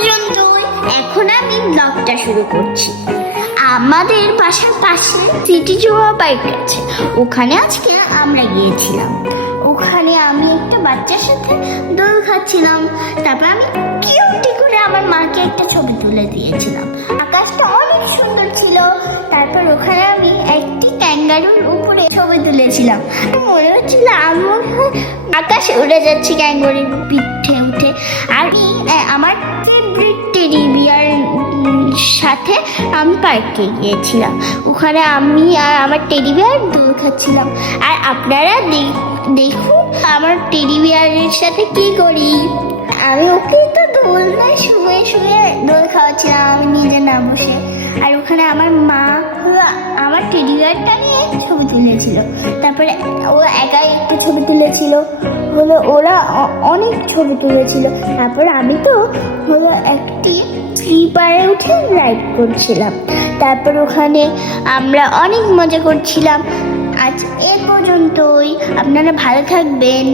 পর্যন্তই। এখন আমি ব্লগটা শুরু করছি। আমাদের বাসার পাশে সিটি জোয়া পার্ক আছে, ওখানে আজকে আমরা গিয়েছিলাম। ওখানে আমি একটা বাচ্চার সাথে দোল খাচ্ছিলাম। তারপর আমি কিউটি করে আমার মাকে একটা ছবি তুলে দিয়েছিলাম। আকাশটা অনেক সুন্দর ছিল। তারপর ওখানে আমি একটি ক্যাঙ্গারুর উপরে ছবি তুলেছিলাম। মনে হচ্ছিল আমি আকাশে উড়ে যাচ্ছি ক্যাঙ্গারুর পিঠে উঠে। আর আমার টেডি বিয়ার সাথে আমি পার্কে গিয়েছিলাম। ওখানে আমি আর আমার টেডি বিয়ার দোল খাচ্ছিলাম। আর আপনারা দেখুন আমার টেডি বিয়ারের সাথে কি করি। আমি ওকে তো দোল নয়, শুয়ে শুয়ে দোল খাওয়াচ্ছিলাম, আমি নিজে না বসে। আর ওখানে আমার মা আমার টেডি বিয়ারটা নিয়ে ছবি তুলেছিল। তারপরে ও একাই একটু ছবি তুলেছিল, ওরা অনেক ছবি তুলেছিল। তারপর আমি তো একটি স্লিপারে উঠে রাইড করছিলাম। তারপর ওখানে আমরা অনেক মজা করছিলাম। আজ এ পর্যন্তই। আপনারা ভালো থাকবেন।